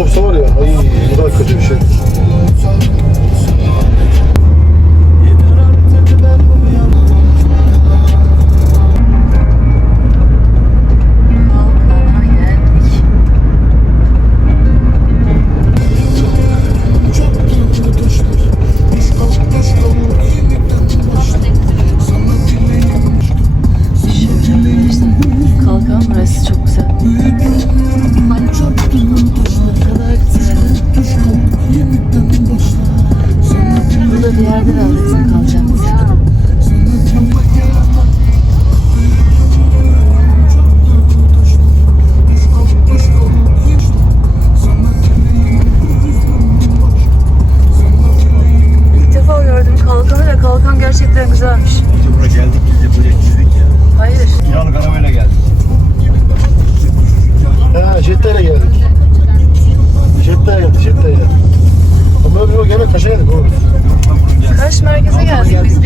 kopsa var ya. Ay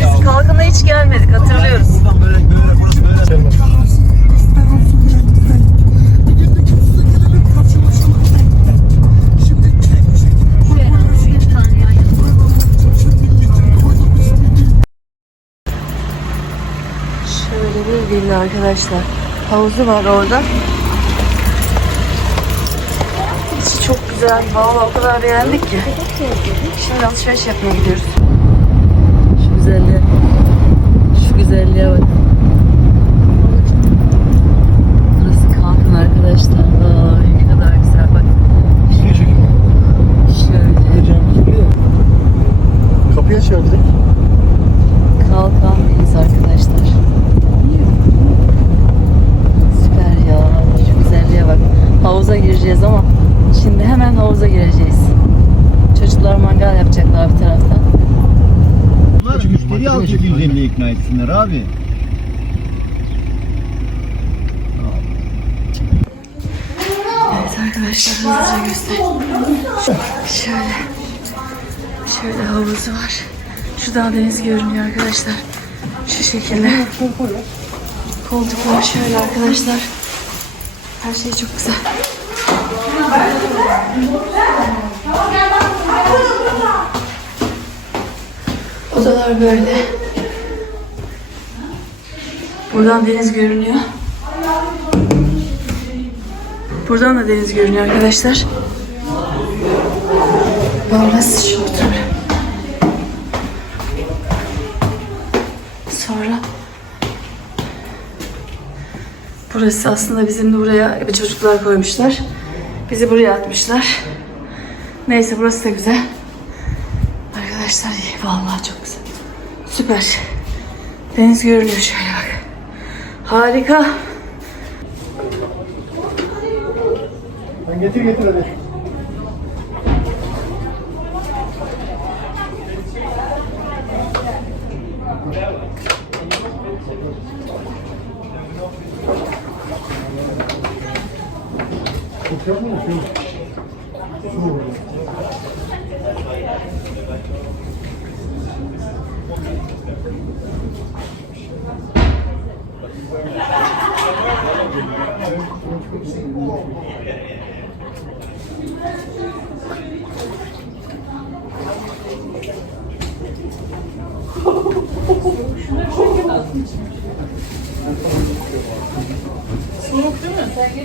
biz. Kalkana hiç gelmedik hatırlıyoruz. Şöyle bir villa arkadaşlar. Havuzu var orada. İçi çok güzel. Vallahi o kadar beğendik ki. Şimdi alışveriş yapmaya gidiyoruz. Şu güzelliğe. Şu güzelliğe bak. Burası Cancun arkadaşlar. Vay ne kadar güzel bak. Şöyle. Kapıyı aç ya direkt. Kalkan deniz arkadaşlar. Süper ya. Şu güzelliğe bak. Havuza gireceğiz ama şimdi hemen havuza gireceğiz. Çocuklar mangal yapacaklar bir taraftan. Bunlar müşteri 650 ikna etsinler abi. Evet arkadaşlar hızlıca göstereyim. Şöyle. Şöyle havuzu var. Şuradan deniz görünüyor arkadaşlar. Şu şekilde. Koltuklar şöyle arkadaşlar. Her şey çok güzel. Odalar böyle. Buradan deniz görünüyor. Buradan da deniz görünüyor arkadaşlar. Şu otur. Sonra burası aslında bizim de buraya çocuklar koymuşlar. Bizi buraya atmışlar. Neyse burası da güzel. Arkadaşlar iyi. Vallahi çok güzel. Süper. Deniz görünüyor şöyle bak. Harika. Sen getir getir hadi. Çok yapma da şey Su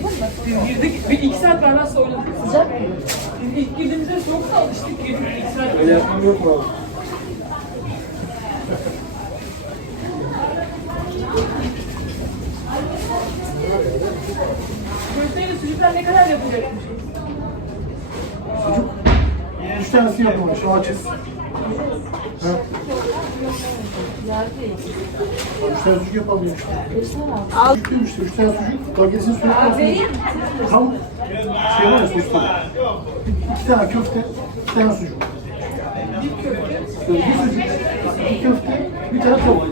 orada. Girdik, bir iki saat benden soyladık. Sıcak mı? İlk girdiğimizde soğukta alıştık. Girdik iki saat. Öyle yapmam yok mu sucuklar ne kadar yapacakmış? Çocuk. Üç tanesi yapılmış. O açız. Ha. Üç tane sucuk yapalım ya işte. Al. işte. Üç tane sucuk. Daha gerisini sucuk yapalım. Tavuk. Şey var ya soslu. İki tane köfte. iki tane sucuk. Bir sucuk. Bir köfte. Bir tane tavuk.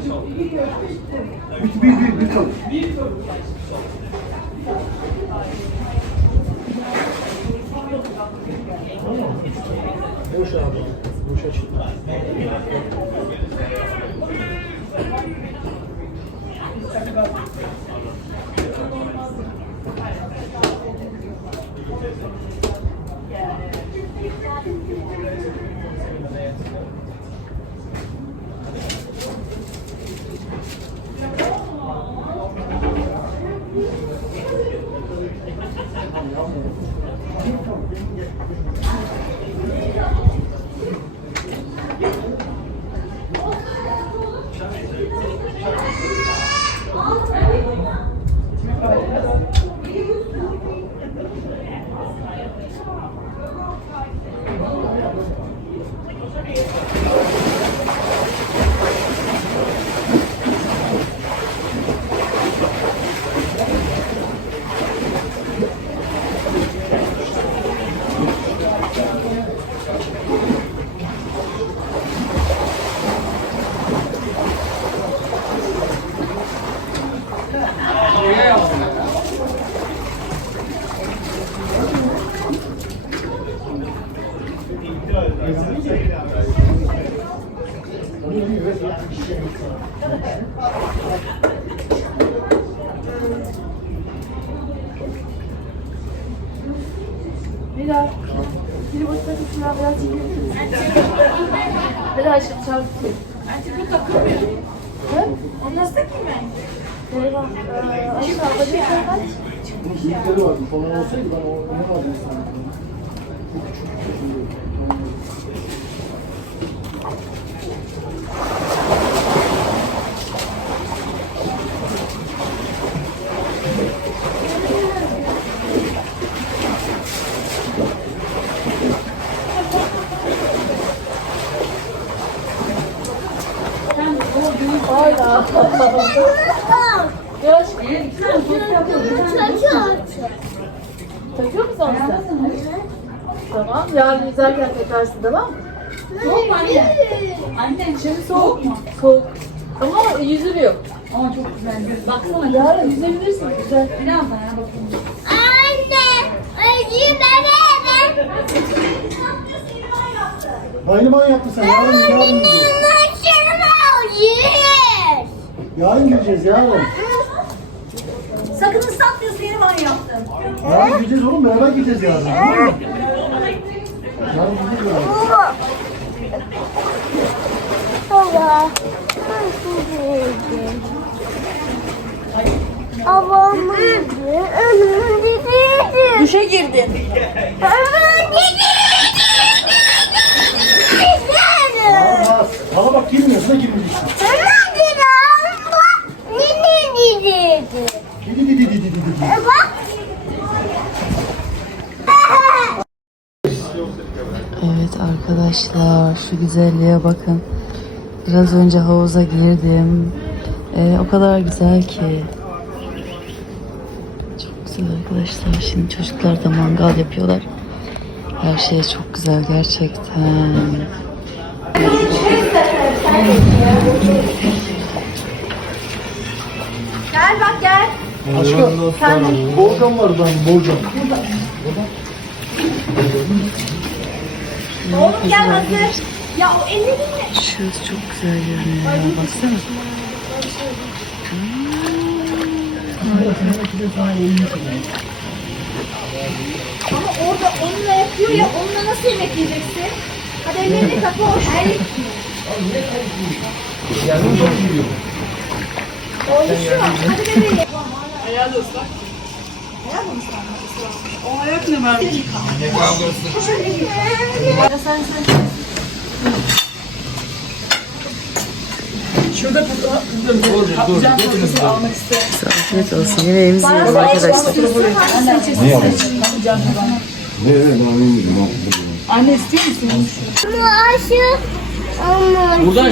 Bir, bir, bir, bir tavuk. Boş abi. Boş açın. Bilal. Şuna biraz çekebilir Hadi aşkım çabuk. Artık bu takılmıyor. Onu nasıl takayım ben? Eyvah. Ee, kaç? Büyükleri vardı. Falan olsaydı ben o. Şimdi. Hayda. Yaş. Takıyor musun sen? Tamam. Yarın yüzerken takarsın tamam mı? Soğuk mu anne? Anne şimdi soğuk mu? Soğuk. Ama yüzülüyor. Ama çok güzel. Göz- Baksana. Yarın yüzebilirsin. Güzel. Birazdan ya bakalım. Anne, acı bebe. Aynı ban yaptın sen. Yarın, yarın gideceğiz. Yarın gideceğiz yarın. Sakın ıslatmıyorsun yeni ban yaptım. Yarın gideceğiz oğlum. Beraber gideceğiz yarın. Tamam mı? Yarın gideceğiz yarın. Baba. Baba. Babamın önümün dediydi. Duşa girdin. Önümün dediydi. Olmaz. Bana bak girmiyorsun da girmeyeceksin. Önümün dedi ama ne dediydi? Didi didi didi didi. Bak. Evet arkadaşlar şu güzelliğe bakın. Biraz önce havuza girdim. Ee, o kadar güzel ki. Çok güzel arkadaşlar. Şimdi çocuklar da mangal yapıyorlar. Her şey çok güzel gerçekten. Gel bak gel. Aşkım. Borcam var ben borcam. Oğlum gel hazır. Ya o ellerini Şurası çok güzel görünüyor ya. Baksana. Ama orada onunla yapıyor ya, onunla nasıl yemek yiyeceksin? Hadi ellerini kapı hoş. Oluşuyor. Hadi bebeğim. Ayağı da ıslak. O ayak ne var? Şurada patlıcan çorbası almak isterim. Afiyet olsun. Yemeğimizi yiyoruz arkadaşlar. Anne istiyor musun? Aşı. Aman. Buradan